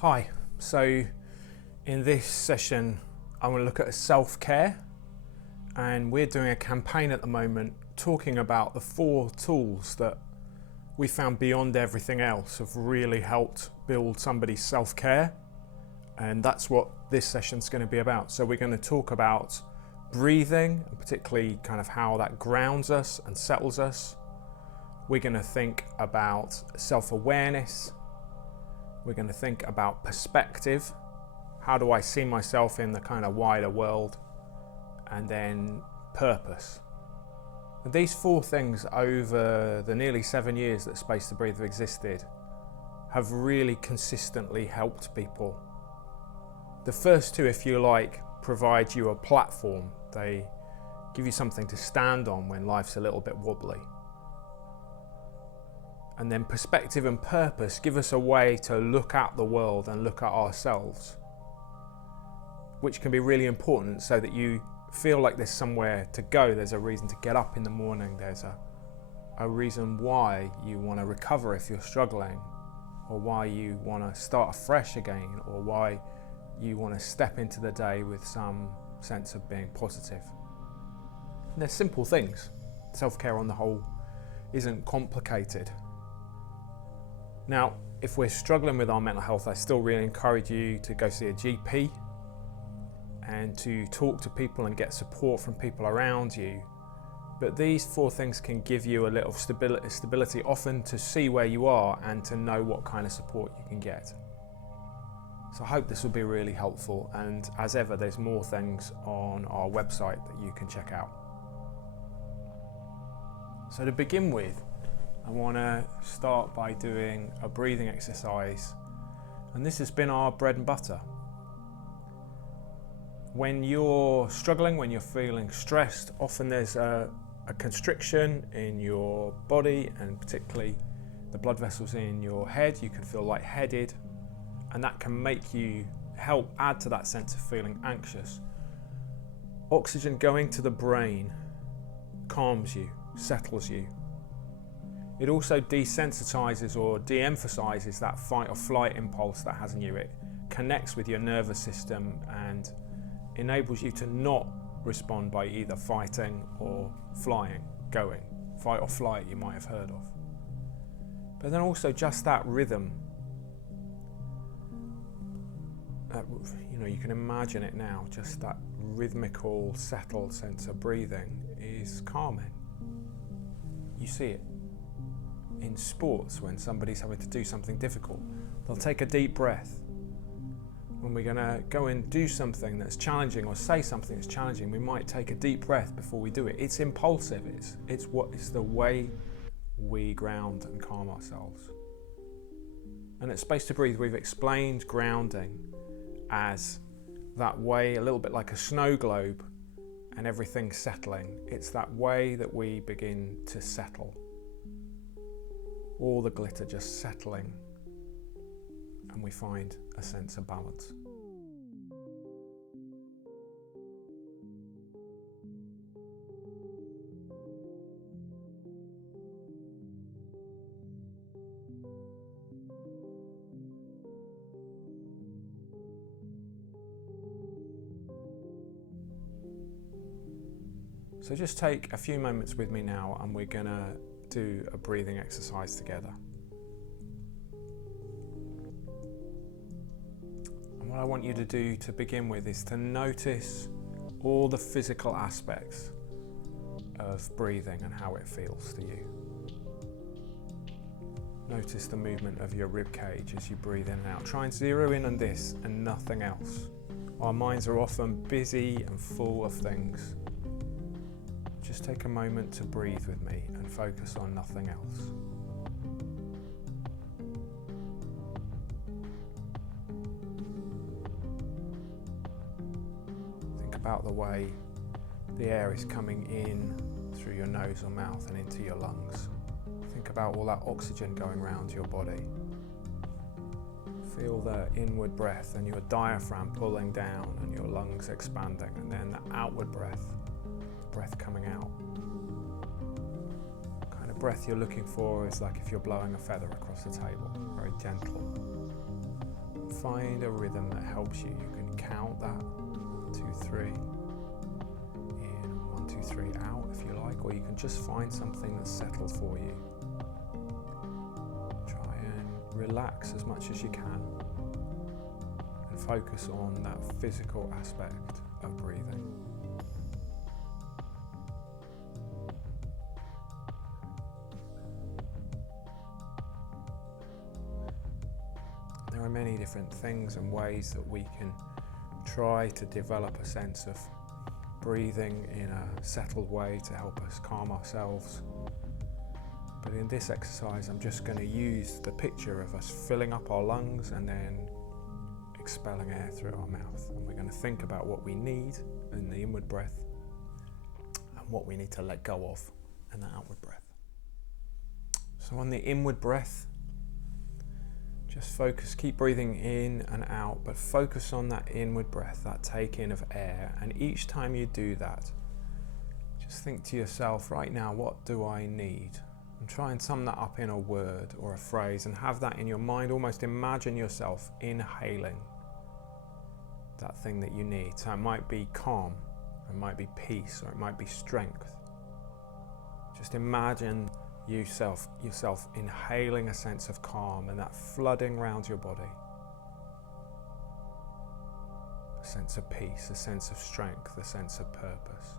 Hi, so in this session I want to look at self-care, and we're doing a campaign at the moment talking about the 4 tools that we found beyond everything else have really helped build somebody's self-care, and that's what this session's going to be about. So we're going to talk about breathing, and particularly kind of how that grounds us and settles us. We're going to think about self-awareness. We're going to think about perspective. How do I see myself in the kind of wider world? And then purpose. And these 4 things over the nearly 7 years that Space to Breathe have existed have really consistently helped people. The first 2, if you like, provide you a platform. They give you something to stand on when life's a little bit wobbly. And then perspective and purpose give us a way to look at the world and look at ourselves, which can be really important so that you feel like there's somewhere to go, there's a reason to get up in the morning, there's a reason why you want to recover if you're struggling, or why you want to start afresh again, or why you want to step into the day with some sense of being positive. And they're simple things. Self-care on the whole isn't complicated. Now, if we're struggling with our mental health, I still really encourage you to go see a GP and to talk to people and get support from people around you. But these 4 things can give you a little stability, often to see where you are and to know what kind of support you can get. So I hope this will be really helpful, and as ever, there's more things on our website that you can check out. So to begin with, I want to start by doing a breathing exercise, and this has been our bread and butter. When you're struggling, when you're feeling stressed, often there's a constriction in your body, and particularly the blood vessels in your head. You can feel lightheaded, and that can make you help add to that sense of feeling anxious. Oxygen going to the brain calms you, settles you. It also desensitizes or de-emphasizes that fight or flight impulse that has in you. It connects with your nervous system and enables you to not respond by either fighting or flying, going. Fight or flight you might have heard of. But then also just that rhythm. You can imagine it now, just that rhythmical, settled sense of breathing is calming. You see it in sports when somebody's having to do something difficult. They'll take a deep breath. When we're going to go and do something that's challenging or say something that's challenging, we might take a deep breath before we do it. It's impulsive. It's the way we ground and calm ourselves. And at Space to Breathe, we've explained grounding as that way, a little bit like a snow globe, and everything's settling. It's that way that we begin to settle. All the glitter just settling, and we find a sense of balance. So just take a few moments with me now, and we're going to do a breathing exercise together. And what I want you to do to begin with is to notice all the physical aspects of breathing and how it feels to you. Notice the movement of your rib cage as you breathe in and out. Try and zero in on this and nothing else. Our minds are often busy and full of things. Just take a moment to breathe with me and focus on nothing else. Think about the way the air is coming in through your nose or mouth and into your lungs. Think about all that oxygen going around your body. Feel the inward breath and your diaphragm pulling down and your lungs expanding, and then the outward breath coming out. The kind of breath you're looking for is like if you're blowing a feather across the table, very gentle. Find a rhythm that helps you. You can count that 2, 3 in, 1, 2, 3 out if you like, or you can just find something that's settled for you. Try and relax as much as you can and focus on that physical aspect of breathing. There are many different things and ways that we can try to develop a sense of breathing in a settled way to help us calm ourselves. But in this exercise, I'm just going to use the picture of us filling up our lungs and then expelling air through our mouth. And we're going to think about what we need in the inward breath and what we need to let go of in the outward breath. So on the inward breath, just focus, keep breathing in and out, but focus on that inward breath, that take in of air. And each time you do that, just think to yourself, right now, what do I need? And try and sum that up in a word or a phrase and have that in your mind. Almost imagine yourself inhaling that thing that you need. So it might be calm, it might be peace, or it might be strength. Just imagine yourself inhaling a sense of calm and that flooding around your body. A sense of peace, a sense of strength, a sense of purpose.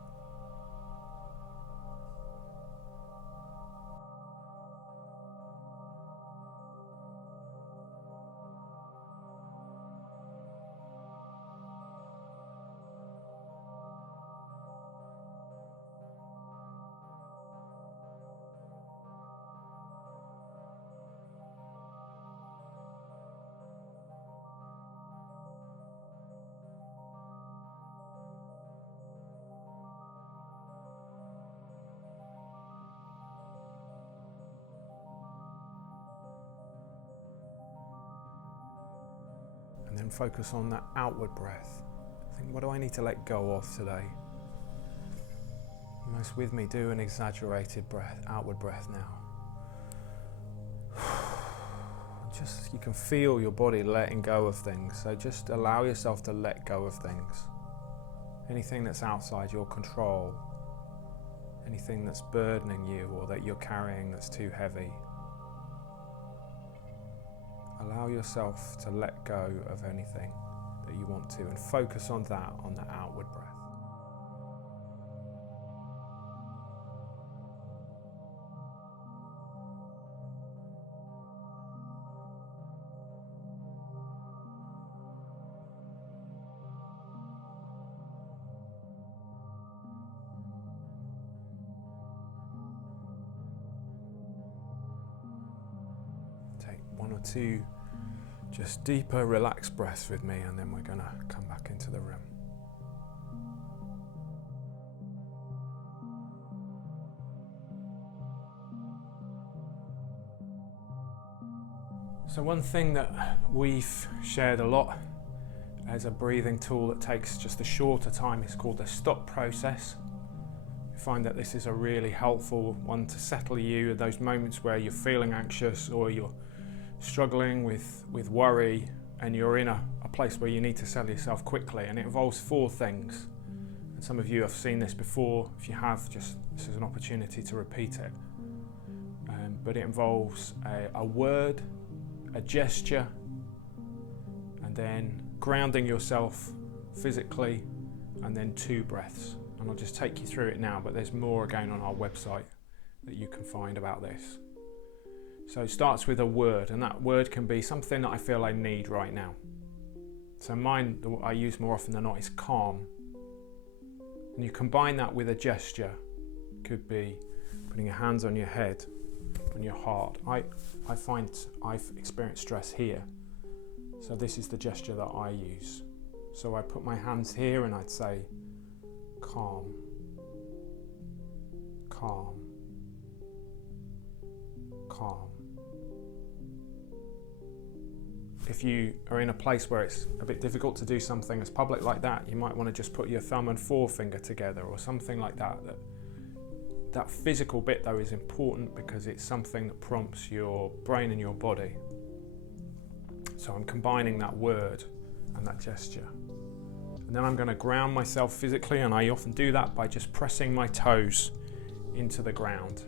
And then focus on that outward breath. Think, what do I need to let go of today? Almost with me, do an exaggerated breath, outward breath now. Just, you can feel your body letting go of things, so just allow yourself to let go of things. Anything that's outside your control, anything that's burdening you or that you're carrying that's too heavy. Allow yourself to let go of anything that you want to and focus on that, on the outward breath. Take 1 or 2 just deeper, relaxed breaths with me, and then we're going to come back into the room. So one thing that we've shared a lot as a breathing tool that takes just a shorter time is called the stop process. We find that this is a really helpful one to settle you at those moments where you're feeling anxious or you're struggling with worry and you're in a place where you need to settle yourself quickly, and it involves 4 things. And some of you have seen this before. If you have, just this is an opportunity to repeat it. But it involves a word, a gesture, and then grounding yourself physically, and then 2 breaths. And I'll just take you through it now, but there's more again on our website that you can find about this. So it starts with a word, and that word can be something that I feel I need right now. So mine, that I use more often than not, is calm. And you combine that with a gesture. Could be putting your hands on your head, on your heart. I find I've experienced stress here. So this is the gesture that I use. So I put my hands here and I'd say, calm, calm, calm. If you are in a place where it's a bit difficult to do something as public like that, you might want to just put your thumb and forefinger together or something like that. That physical bit though is important because it's something that prompts your brain and your body So I'm combining that word and that gesture. And then I'm going to ground myself physically, and I often do that by just pressing my toes into the ground,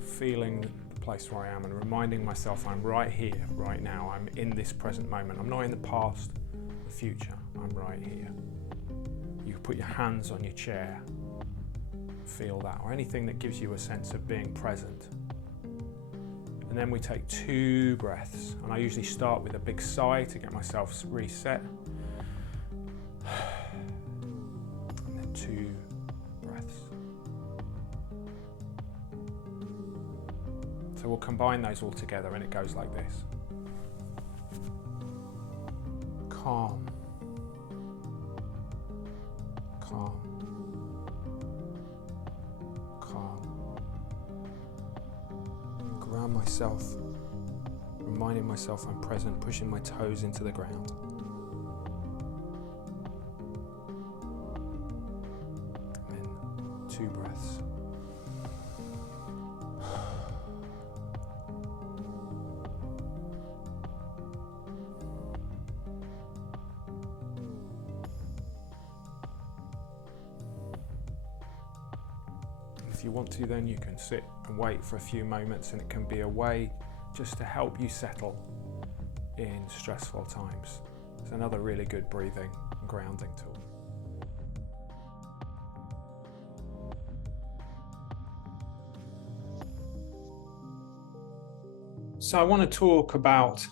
feeling the place where I am and reminding myself I'm right here, right now. I'm in this present moment. I'm not in the past, the future. I'm right here. You can put your hands on your chair, feel that, or anything that gives you a sense of being present. And then we take 2 breaths, and I usually start with a big sigh to get myself reset. And then 2 breaths. So we'll combine those all together, and it goes like this. Calm. Calm. Calm. Ground myself, reminding myself I'm present, pushing my toes into the ground. And then 2 breaths. If you want to, then you can sit and wait for a few moments, and it can be a way just to help you settle in stressful times. It's another really good breathing and grounding tool. So I want to talk about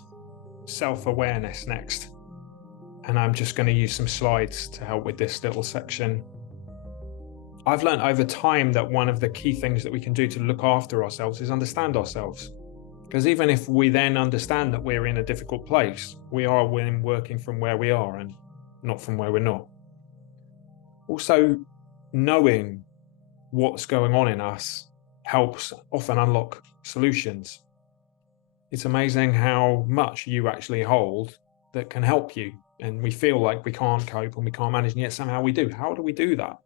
self-awareness next, and I'm just going to use some slides to help with this little section. I've learned over time that one of the key things that we can do to look after ourselves is understand ourselves. Because even if we then understand that we're in a difficult place, we are working from where we are and not from where we're not. Also, knowing what's going on in us helps often unlock solutions. It's amazing how much you actually hold that can help you. And we feel like we can't cope and we can't manage, and yet somehow we do. How do we do that?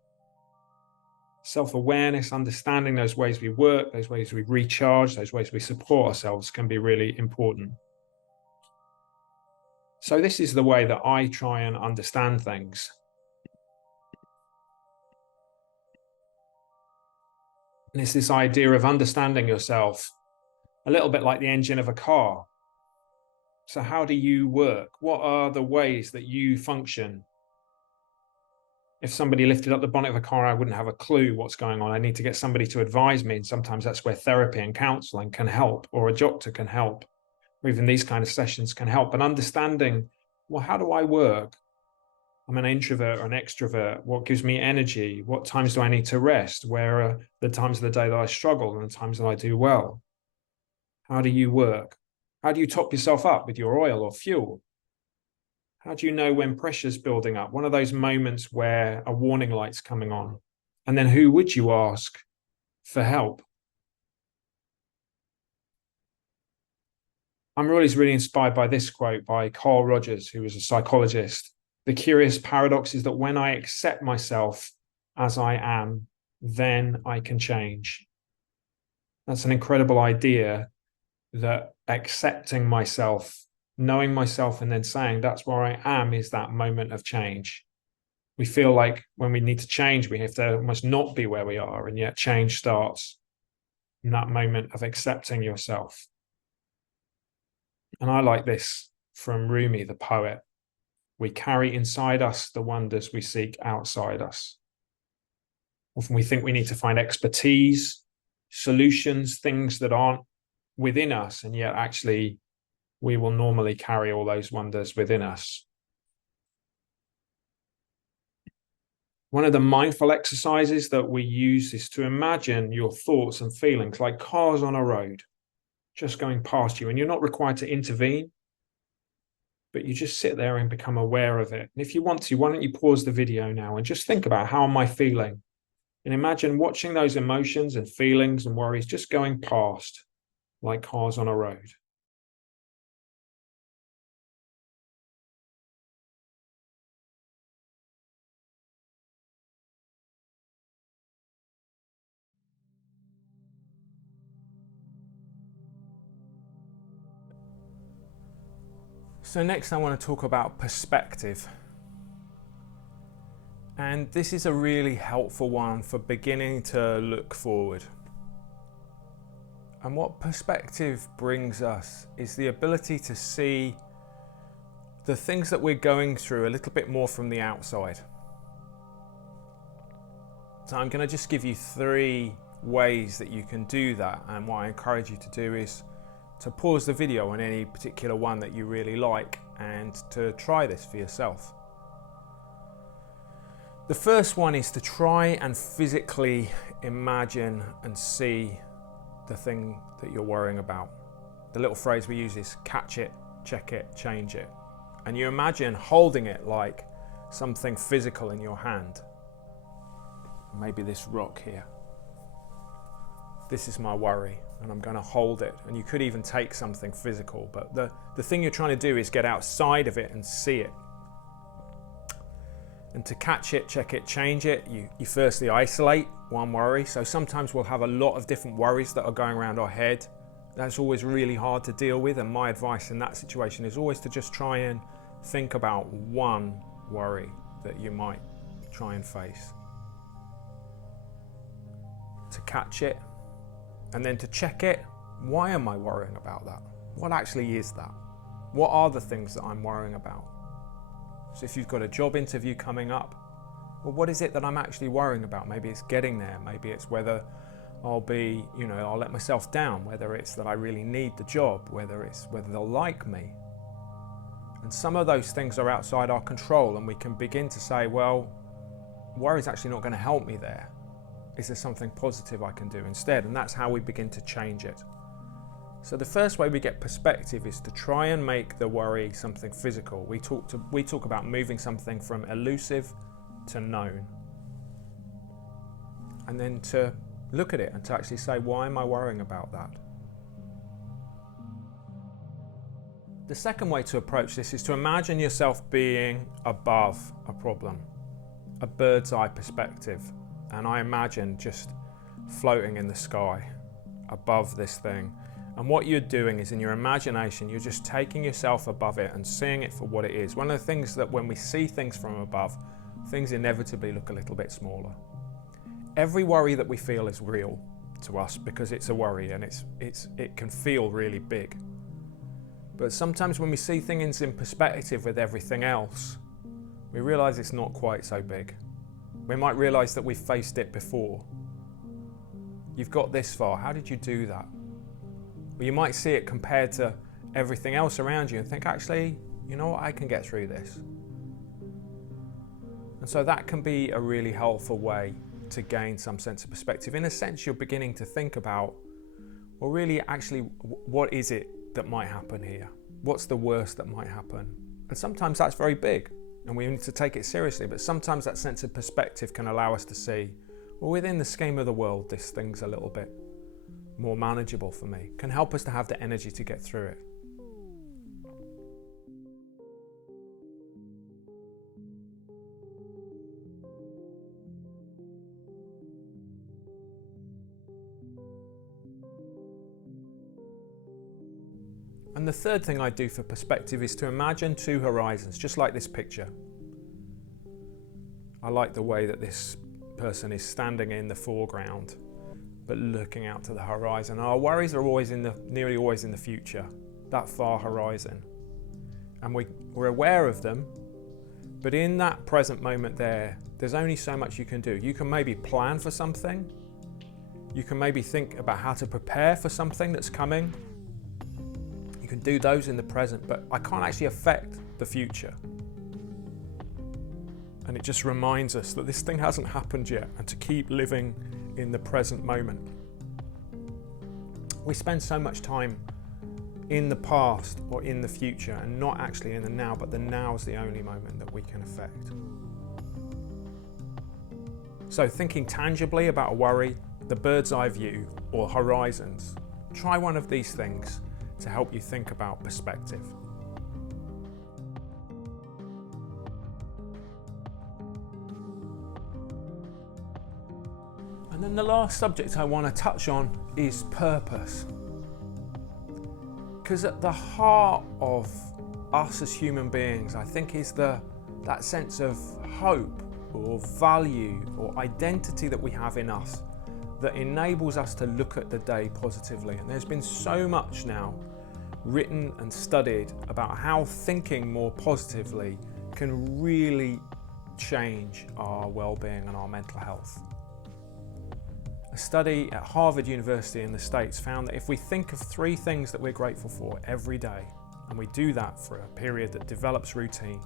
Self-awareness, understanding those ways we work, those ways we recharge, those ways we support ourselves can be really important. So this is the way that I try and understand things. And it's this idea of understanding yourself a little bit like the engine of a car. So how do you work? What are the ways that you function? If somebody lifted up the bonnet of a car, I wouldn't have a clue what's going on. I need to get somebody to advise me. And sometimes that's where therapy and counseling can help, or a doctor can help, or even these kind of sessions can help. And understanding, well, how do I work? I'm an introvert or an extrovert. What gives me energy? What times do I need to rest? Where are the times of the day that I struggle and the times that I do well? How do you work? How do you top yourself up with your oil or fuel? How do you know when pressure's building up? One of those moments where a warning light's coming on. And then who would you ask for help? I'm always really inspired by this quote by Carl Rogers, who was a psychologist. The curious paradox is that when I accept myself as I am, then I can change. That's an incredible idea, that accepting myself, knowing myself, and then saying that's where I am is that moment of change. We feel like when we need to change, we have to almost not be where we are, and yet change starts in that moment of accepting yourself. And I like this from Rumi, the poet. We carry inside us the wonders we seek outside us. Often we think we need to find expertise, solutions, things that aren't within us, and yet actually we will normally carry all those wonders within us. One of the mindful exercises that we use is to imagine your thoughts and feelings like cars on a road, just going past you, and you're not required to intervene, but you just sit there and become aware of it. And if you want to, why don't you pause the video now and just think about, how am I feeling? And imagine watching those emotions and feelings and worries just going past like cars on a road. So next I want to talk about perspective. And this is a really helpful one for beginning to look forward. And what perspective brings us is the ability to see the things that we're going through a little bit more from the outside. So I'm going to just give you 3 ways that you can do that, and what I encourage you to do is to pause the video on any particular one that you really like and to try this for yourself. The first one is to try and physically imagine and see the thing that you're worrying about. The little phrase we use is catch it, check it, change it. And you imagine holding it like something physical in your hand. Maybe this rock here. This is my worry, and I'm going to hold it. And you could even take something physical, but the thing you're trying to do is get outside of it and see it. And to catch it, check it, change it, you firstly isolate one worry. So sometimes we'll have a lot of different worries that are going around our head. That's always really hard to deal with, and my advice in that situation is always to just try and think about one worry that you might try and face. To catch it, and then to check it. Why am I worrying about that? What actually is that? What are the things that I'm worrying about? So if you've got a job interview coming up, well, what is it that I'm actually worrying about? Maybe it's getting there. Maybe it's whether I'll let myself down, whether it's that I really need the job, whether they'll like me. And some of those things are outside our control, and we can begin to say, well, worry's actually not going to help me there. Is there something positive I can do instead? And that's how we begin to change it. So the first way we get perspective is to try and make the worry something physical. We talk about moving something from elusive to known. And then to look at it and to actually say, why am I worrying about that? The second way to approach this is to imagine yourself being above a problem, a bird's eye perspective. And I imagine just floating in the sky above this thing. And what you're doing is, in your imagination, you're just taking yourself above it and seeing it for what it is. One of the things that when we see things from above, things inevitably look a little bit smaller. Every worry that we feel is real to us because it's a worry, and it can feel really big. But sometimes when we see things in perspective with everything else, we realize it's not quite so big. We might realize that we've faced it before. You've got this far. How did you do that? Well, you might see it compared to everything else around you and think, actually, you know what, I can get through this. And so that can be a really helpful way to gain some sense of perspective. In a sense, you're beginning to think about, well, really, actually, what is it that might happen here? What's the worst that might happen? And sometimes that's very big, and we need to take it seriously, but sometimes that sense of perspective can allow us to see, well, within the scheme of the world, this thing's a little bit more manageable for me, can help us to have the energy to get through it. And the third thing I do for perspective is to imagine 2 horizons, just like this picture. I like the way that this person is standing in the foreground, but looking out to the horizon. Our worries are nearly always in the future, that far horizon. And we're aware of them, but in that present moment there's only so much you can do. You can maybe plan for something. You can maybe think about how to prepare for something that's coming. You can do those in the present, but I can't actually affect the future. And it just reminds us that this thing hasn't happened yet, and to keep living in the present moment. We spend so much time in the past or in the future and not actually in the now, but the now is the only moment that we can affect. So thinking tangibly about a worry, the bird's eye view or horizons, try one of these things to help you think about perspective. And then the last subject I want to touch on is purpose. Because at the heart of us as human beings, I think, is that sense of hope or value or identity that we have in us that enables us to look at the day positively. And there's been so much now written and studied about how thinking more positively can really change our well-being and our mental health. A study at Harvard University in the States found that if we think of 3 things that we're grateful for every day, and we do that for a period that develops routine,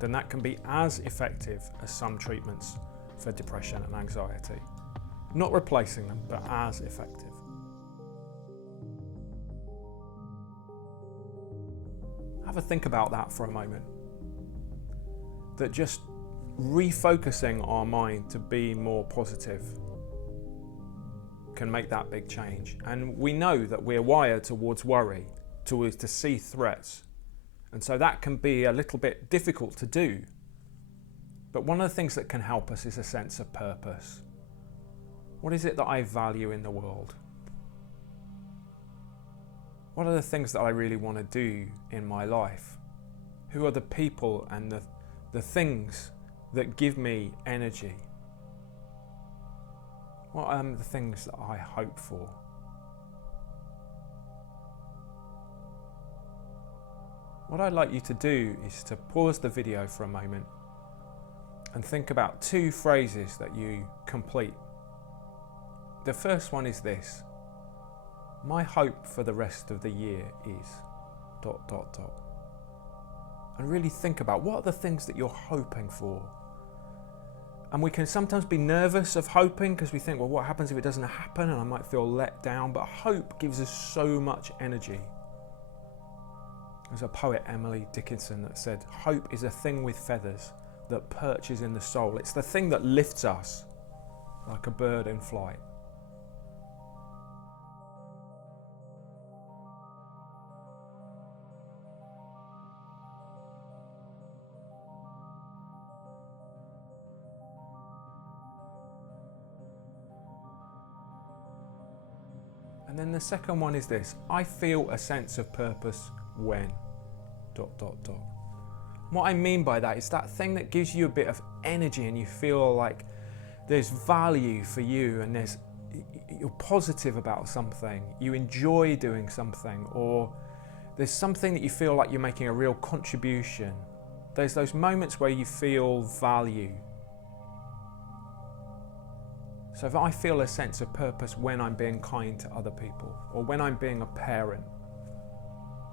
then that can be as effective as some treatments for depression and anxiety. Not replacing them, but as effective. Have a think about that for a moment. That just refocusing our mind to be more positive can make that big change. And we know that we're wired towards worry, to see threats. And so that can be a little bit difficult to do. But one of the things that can help us is a sense of purpose. What is it that I value in the world? What are the things that I really want to do in my life? Who are the people and the things that give me energy? What are the things that I hope for? What I'd like you to do is to pause the video for a moment and think about 2 phrases that you complete. The first one is this: my hope for the rest of the year is ... And really think about what are the things that you're hoping for. And we can sometimes be nervous of hoping because we think, well, what happens if it doesn't happen, and I might feel let down. But hope gives us so much energy. There's a poet, Emily Dickinson, that said, hope is a thing with feathers that perches in the soul. It's the thing that lifts us like a bird in flight. And then the second one is this: I feel a sense of purpose when ... What I mean by that is that thing that gives you a bit of energy and you feel like there's value for you, and you're positive about something, you enjoy doing something, or there's something that you feel like you're making a real contribution. There's those moments where you feel value. So if I feel a sense of purpose when I'm being kind to other people, or when I'm being a parent,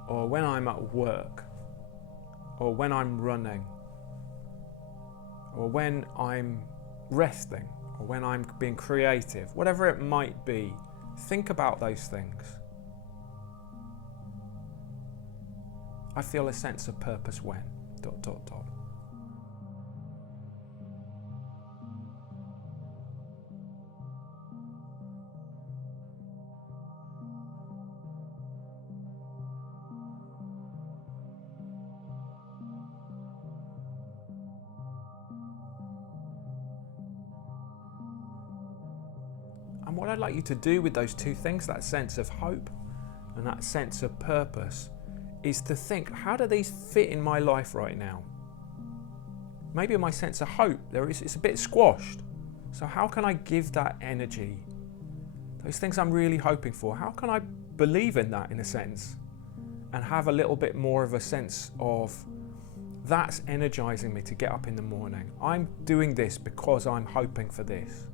or when I'm at work, or when I'm running, or when I'm resting, or when I'm being creative, whatever it might be, think about those things. I feel a sense of purpose when ... And what I'd like you to do with those 2 things, that sense of hope and that sense of purpose, is to think, how do these fit in my life right now? Maybe my sense of hope, it's a bit squashed. So how can I give that energy? Those things I'm really hoping for, how can I believe in that in a sense? And have a little bit more of a sense of, that's energizing me to get up in the morning. I'm doing this because I'm hoping for this.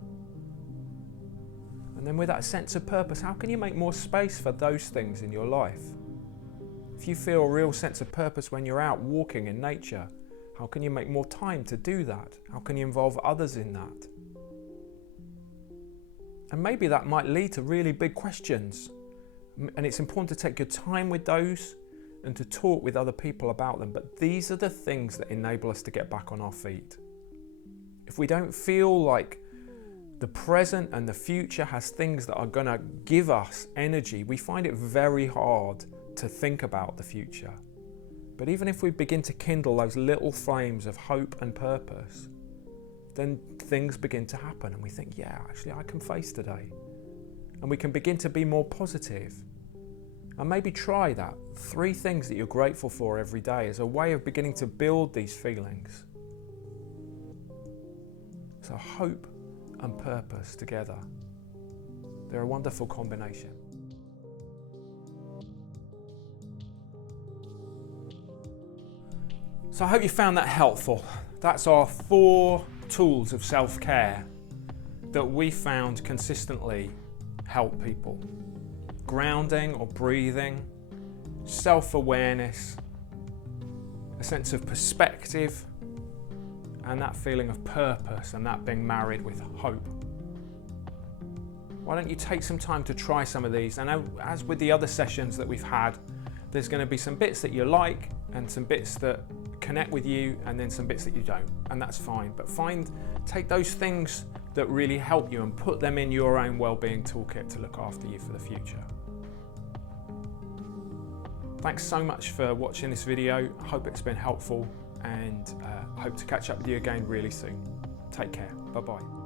And then with that sense of purpose, how can you make more space for those things in your life? If you feel a real sense of purpose when you're out walking in nature, how can you make more time to do that? How can you involve others in that? And maybe that might lead to really big questions. And it's important to take your time with those and to talk with other people about them. But these are the things that enable us to get back on our feet. If we don't feel like the present and the future has things that are going to give us energy, we find it very hard to think about the future. But even if we begin to kindle those little flames of hope and purpose, then things begin to happen and we think, yeah, actually I can face today. And we can begin to be more positive. And maybe try that. 3 things that you're grateful for every day as a way of beginning to build these feelings. So hope and purpose together, they're a wonderful combination. So I hope you found that helpful. That's our 4 tools of self-care that we found consistently help people. Grounding or breathing, self-awareness, a sense of perspective, and that feeling of purpose, and that being married with hope. Why don't you take some time to try some of these? And as with the other sessions that we've had, there's going to be some bits that you like and some bits that connect with you, and then some bits that you don't, and that's fine. But take those things that really help you and put them in your own well-being toolkit to look after you for the future. Thanks so much for watching this video. I hope it's been helpful, and hope to catch up with you again really soon. Take care. Bye-bye.